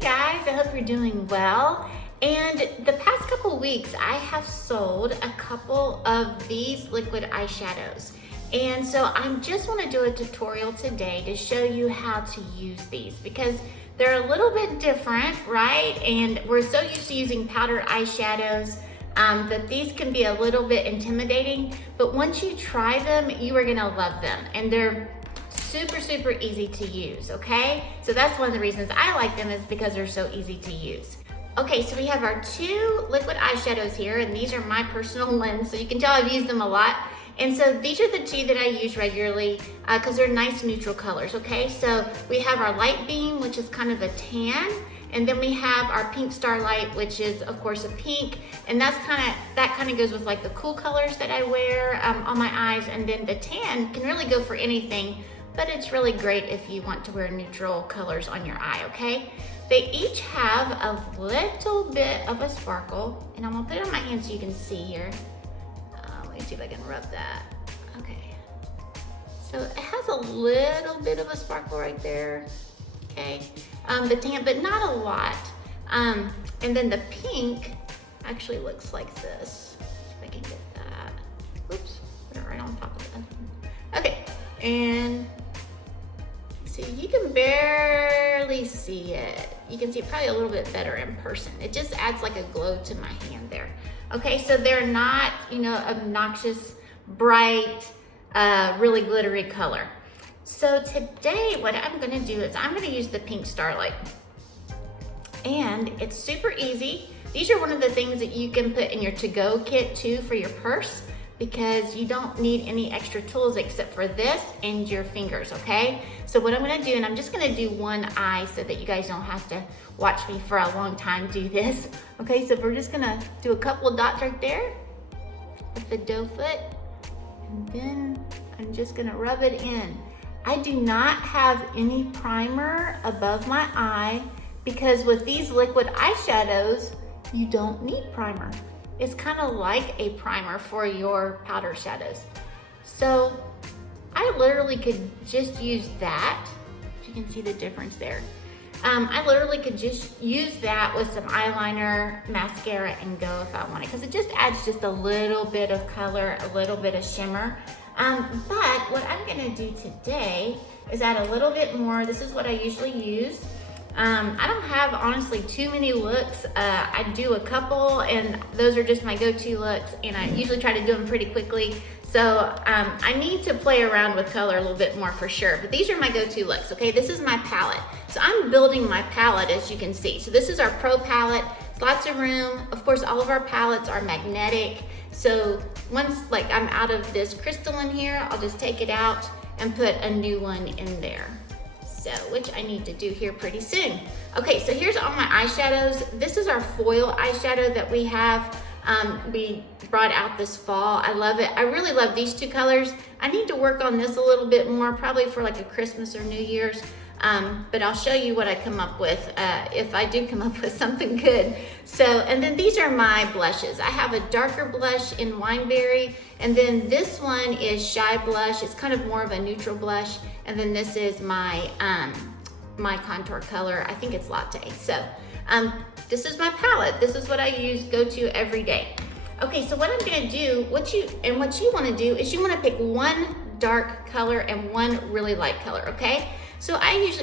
Hey guys, I hope you're doing well. And the past couple weeks, I have sold a couple of these liquid eyeshadows. And so I just want to do a tutorial today to show you how to use these because they're a little bit different, right? And we're so used to using powder eyeshadows that these can be a little bit intimidating, but once you try them, you are gonna love them. And they're super easy to use, okay? So that's one of the reasons I like them is because they're so easy to use. Okay, so we have our two liquid eyeshadows here, and these are my personal ones, so you can tell I've used them a lot. And so these are the two that I use regularly because they're nice neutral colors, okay? So we have our light beam, which is kind of a tan, and then we have our pink Starlight, which is of course a pink, and that kind of goes with like the cool colors that I wear on my eyes, and then the tan can really go for anything, but it's really great if you want to wear neutral colors on your eye, okay? They each have a little bit of a sparkle, and I'm gonna put it on my hand so you can see here. Let me see if I can rub that. Okay. So it has a little bit of a sparkle right there, okay? The tan, but not a lot. And then the pink actually looks like this. See if I can get that. Oops, put it right on top of that. Okay, and see, you can barely see it. You can see it probably a little bit better in person. It just adds like a glow to my hand there. Okay, so they're not, you know, obnoxious, bright, really glittery color. So today what I'm gonna do is I'm gonna use the pink Starlight. And it's super easy. These are one of the things that you can put in your to-go kit too for your purse, because you don't need any extra tools except for this and your fingers, okay? So what I'm gonna do, and I'm just gonna do one eye so that you guys don't have to watch me for a long time do this. Okay, so we're just gonna do a couple of dots right there with the doe foot, and then I'm just gonna rub it in. I do not have any primer above my eye because with these liquid eyeshadows, you don't need primer. It's kind of like a primer for your powder shadows. So I literally could just use that. You can see the difference there. I literally could just use that with some eyeliner, mascara, and go if I wanted, because it just adds just a little bit of color, a little bit of shimmer. But what I'm gonna do today is add a little bit more. This is what I usually use. I don't have, honestly, too many looks. I do a couple, and those are just my go-to looks, and I usually try to do them pretty quickly. So I need to play around with color a little bit more for sure, but these are my go-to looks, okay? This is my palette. So I'm building my palette, as you can see. So this is our Pro palette. It's lots of room. Of course, all of our palettes are magnetic. So once like I'm out of this crystalline here, I'll just take it out and put a new one in there. So, which I need to do here pretty soon. Okay, so here's all my eyeshadows. This is our foil eyeshadow that we have. We brought out this fall. I love it. I really love these two colors. I need to work on this a little bit more, probably for like a Christmas or New Year's. But I'll show you what I come up with if I do come up with something good. So, and then these are my blushes. I have a darker blush in Wineberry, and then this one is Shy Blush. It's kind of more of a neutral blush, and then this is my my contour color. I think it's Latte. So, this is my palette. This is what I go to every day. Okay, so what I'm gonna do, what you wanna do is you wanna pick one dark color and one really light color, okay? So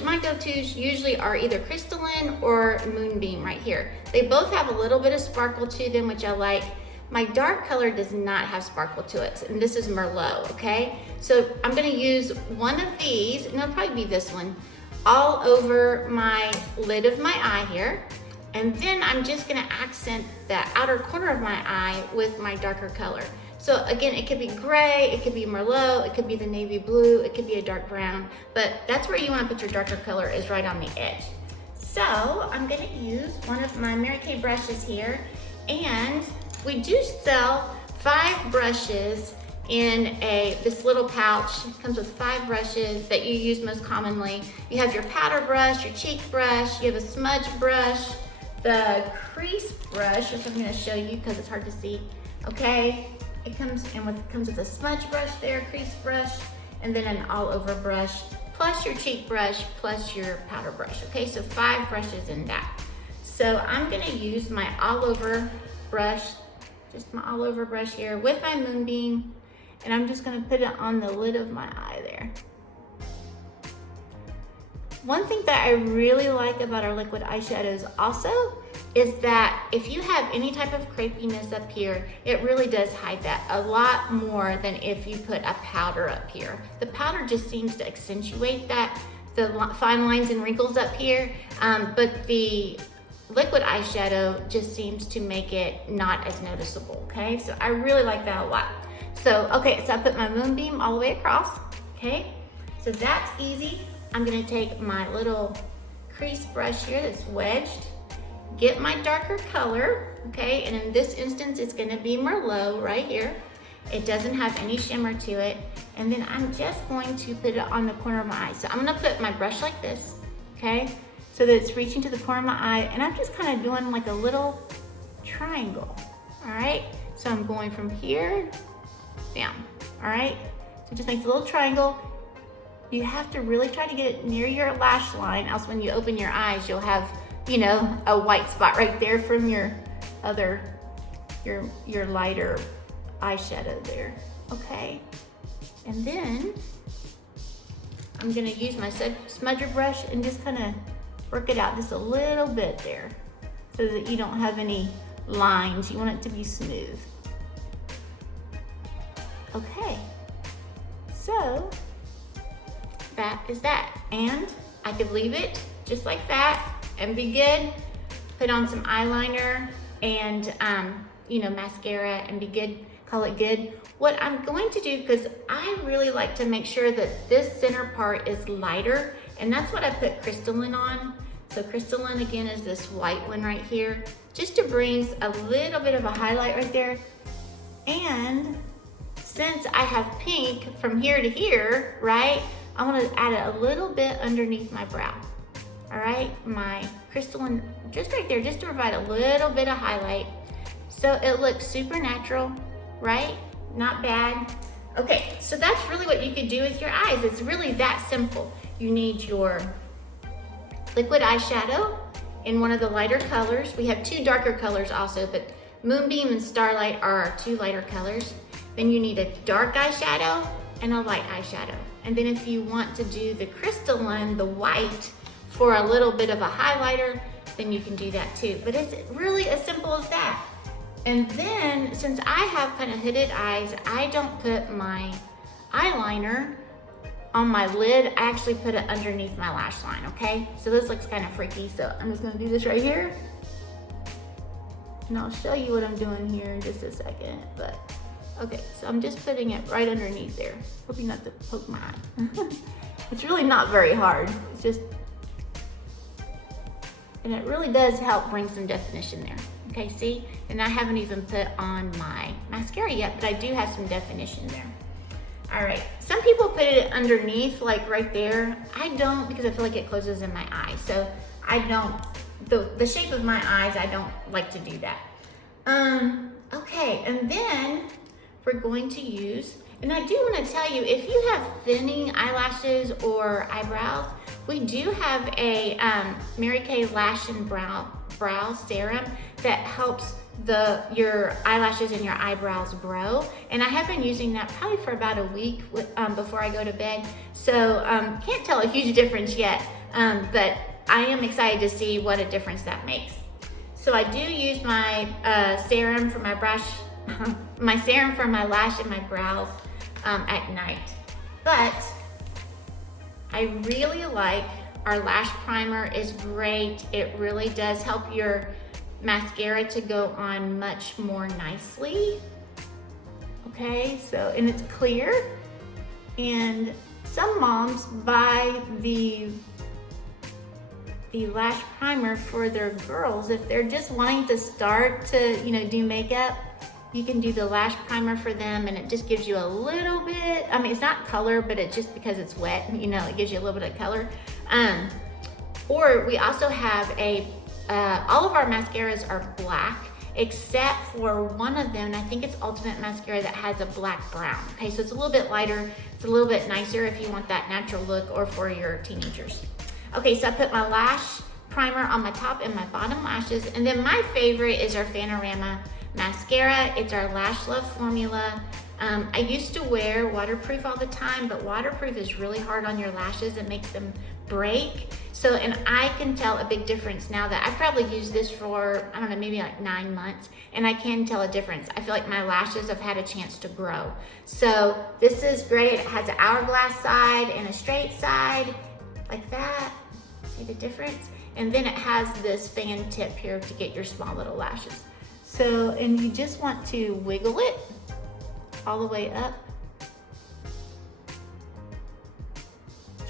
my go-tos usually are either crystalline or moonbeam right here. They both have a little bit of sparkle to them, which I like. My dark color does not have sparkle to it, and this is Merlot, okay? So I'm gonna use one of these, and it'll probably be this one, all over my lid of my eye here. And then I'm just gonna accent the outer corner of my eye with my darker color. So again, it could be gray, it could be Merlot, it could be the navy blue, it could be a dark brown, but that's where you wanna put your darker color, is right on the edge. So I'm gonna use one of my Mary Kay brushes here, and we do sell 5 brushes in this little pouch. It comes with 5 brushes that you use most commonly. You have your powder brush, your cheek brush, you have a smudge brush, the crease brush, which I'm gonna show you because it's hard to see, okay? It comes with a smudge brush there, crease brush, and then an all over brush, plus plus your cheek brush, plus your powder brush, okay? So 5 brushes in that. So I'm gonna use my all over brush, just my all over brush here with my moonbeam, and I'm just gonna put it on the lid of my eye there. One thing that I really like about our liquid eyeshadows also is that if you have any type of crepiness up here, it really does hide that a lot more than if you put a powder up here. The powder just seems to accentuate that, the fine lines and wrinkles up here, but the liquid eyeshadow just seems to make it not as noticeable, okay? So I really like that a lot. So, okay, so I put my moonbeam all the way across, okay? So that's easy. I'm gonna take my little crease brush here that's wedged, get my darker color, okay? And in this instance, it's gonna be merlot right here. It doesn't have any shimmer to it. And then I'm just going to put it on the corner of my eye. So I'm gonna put my brush like this, okay? So that it's reaching to the corner of my eye, and I'm just kind of doing like a little triangle, all right? So I'm going from here down, all right? So it just makes a little triangle. You have to really try to get it near your lash line, else when you open your eyes, you'll have, you know, a white spot right there from your other, your lighter eyeshadow there, okay? And then I'm gonna use my smudger brush and just kind of work it out just a little bit there so that you don't have any lines. You want it to be smooth. Okay, so that is that. And I could leave it just like that and be good. Put on some eyeliner and you know, mascara and be good, call it good. What I'm going to do, because I really like to make sure that this center part is lighter, and that's what I put crystalline on. So crystalline again is this white one right here, just to bring a little bit of a highlight right there. And since I have pink from here to here, right, I want to add it a little bit underneath my brow. All right, my crystalline just right there, just to provide a little bit of highlight. So it looks super natural, right? Not bad. Okay, so that's really what you could do with your eyes. It's really that simple. You need your liquid eyeshadow in one of the lighter colors. We have 2 darker colors also, but Moonbeam and Starlight are our 2 lighter colors. Then you need a dark eyeshadow and a light eyeshadow. And then if you want to do the crystalline, the white, for a little bit of a highlighter, then you can do that too. But it's really as simple as that. And then, since I have kind of hooded eyes, I don't put my eyeliner on my lid. I actually put it underneath my lash line, okay? So this looks kind of freaky, so I'm just gonna do this right here. And I'll show you what I'm doing here in just a second, but okay, so I'm just putting it right underneath there. Hoping not to poke my eye. It's really not very hard. It's just, and it really does help bring some definition there. Okay, see? And I haven't even put on my mascara yet, but I do have some definition there. All right, some people put it underneath, like right there. I don't, because I feel like it closes in my eye. So I don't, the shape of my eyes, I don't like to do that. Okay, and then we're going to use, and I do want to tell you, if you have thinning eyelashes or eyebrows, we do have a Mary Kay Lash and Brow serum that helps your eyelashes and your eyebrows grow. And I have been using that probably for about a week before I go to bed. So can't tell a huge difference yet, but I am excited to see what a difference that makes. So I do use my serum for my brush, my serum for my lash and my brows at night. But I really like our lash primer. Is great. It really does help your mascara to go on much more nicely. Okay, so, and it's clear. And some moms buy the lash primer for their girls. If they're just wanting to start to, you know, do makeup, you can do the lash primer for them, and it just gives you a little bit, I mean, it's not color, but it just, because it's wet, you know, it gives you a little bit of color. Or we also have all of our mascaras are black, except for one of them, and I think it's Ultimate Mascara, that has a black brown. Okay, so it's a little bit lighter. It's a little bit nicer if you want that natural look or for your teenagers. Okay, so I put my lash primer on my top and my bottom lashes, and then my favorite is our Panorama mascara. It's our Lash Love formula. I used to wear waterproof all the time, but waterproof is really hard on your lashes. It makes them break. So, and I can tell a big difference now that I've probably used this for, I don't know, maybe like 9 months, and I can tell a difference. I feel like my lashes have had a chance to grow. So this is great. It has an hourglass side and a straight side, like that. See the difference? And then it has this fan tip here to get your small little lashes. So, and you just want to wiggle it all the way up.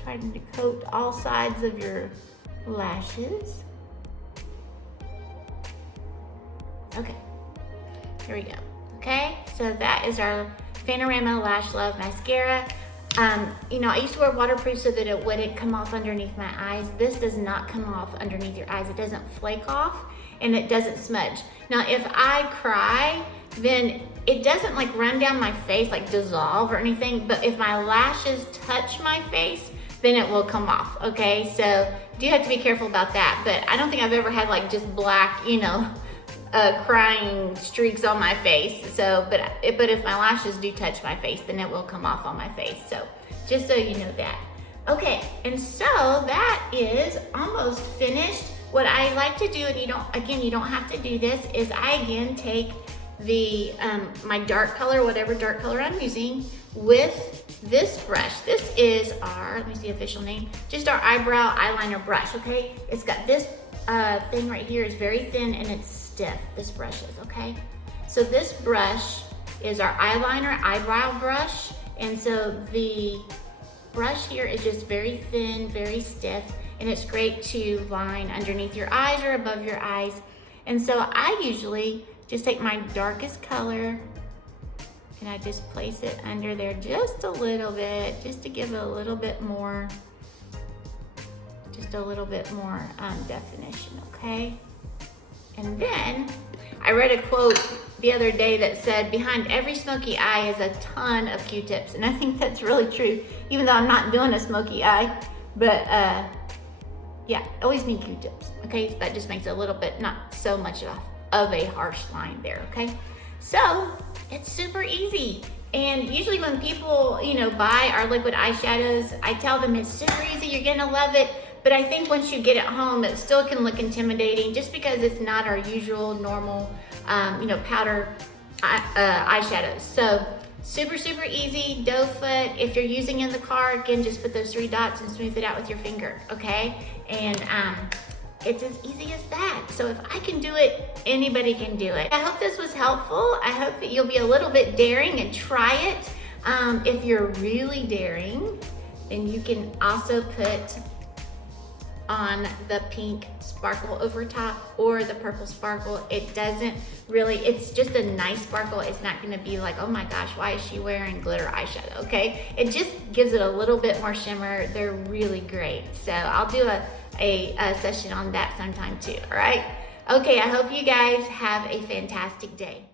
Trying to coat all sides of your lashes. Okay, here we go. Okay, so that is our Panorama Lash Love mascara. You know, I used to wear waterproof so that it wouldn't come off underneath my eyes. This does not come off underneath your eyes. It doesn't flake off and it doesn't smudge. Now, if I cry, then it doesn't like run down my face, like dissolve or anything, but if my lashes touch my face, then it will come off, okay? So you have to be careful about that, but I don't think I've ever had like just black, you know, crying streaks on my face. So, but if my lashes do touch my face, then it will come off on my face. So just so you know that. Okay, and so that is almost finished. What I like to do, and you don't have to do this, is I again take the my dark color, whatever dark color I'm using, with this brush. This is our, let me see the official name, just our eyebrow eyeliner brush, okay? It's got this thing right here, is very thin and it's stiff, this brush is, okay? So this brush is our eyeliner eyebrow brush, and so the brush here is just very thin, very stiff, and it's great to line underneath your eyes or above your eyes. And so I usually just take my darkest color and I just place it under there just a little bit, just to give it a little bit more, definition, okay? And then I read a quote the other day that said, behind every smoky eye is a ton of Q-tips. And I think that's really true, even though I'm not doing a smoky eye, but yeah, always need Q-tips, okay? So that just makes it a little bit, not so much of a harsh line there, okay? So it's super easy. And usually when people, you know, buy our liquid eyeshadows, I tell them it's super easy, you're gonna love it. But I think once you get it home, it still can look intimidating just because it's not our usual, normal, you know, powder eyeshadows. So super, super easy, doe foot. If you're using in the car, again, just put those 3 dots and smooth it out with your finger, okay? And it's as easy as that. So if I can do it, anybody can do it. I hope this was helpful. I hope that you'll be a little bit daring and try it. If you're really daring, then you can also put on the pink sparkle over top or the purple sparkle. It doesn't really, it's just a nice sparkle. It's not gonna be like, oh my gosh, why is she wearing glitter eyeshadow, okay? It just gives it a little bit more shimmer. They're really great. So I'll do a session on that sometime too, all right? Okay, I hope you guys have a fantastic day.